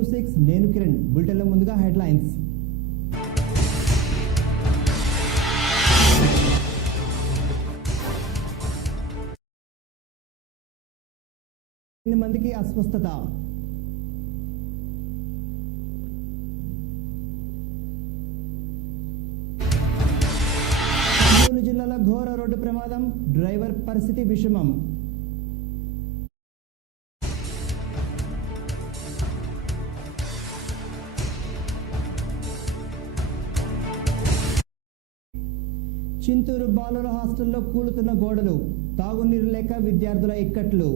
News 6 నేను కిరణ్. బులెటిన్ల ముందుగా headlines. 8 మందికి అస్వస్థత. కర్నూలు జిల్లాలో ఘోర రోడ్డు ప్రమాదం, డ్రైవర్ పరిస్థితి విషమం. చింతూరు బాలుర హాస్టల్లో కూలుతున్న గోడలు, తాగునీరు లేక విద్యార్థుల ఇక్కట్లు.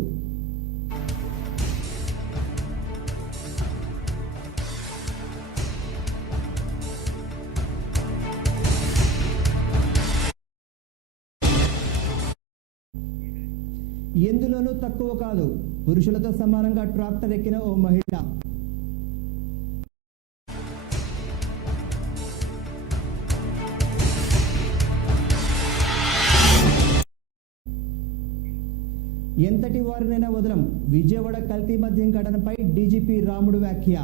ఎందులోనూ తక్కువ కాదు, పురుషులతో సమానంగా ట్రాక్టర్ ఎక్కిన ఓ మహిళ. ఎంతటి వారినైనా వదలం, విజయవాడ కల్తీ మద్యం ఘటనపై డీజీపీ రాముడు వ్యాఖ్య.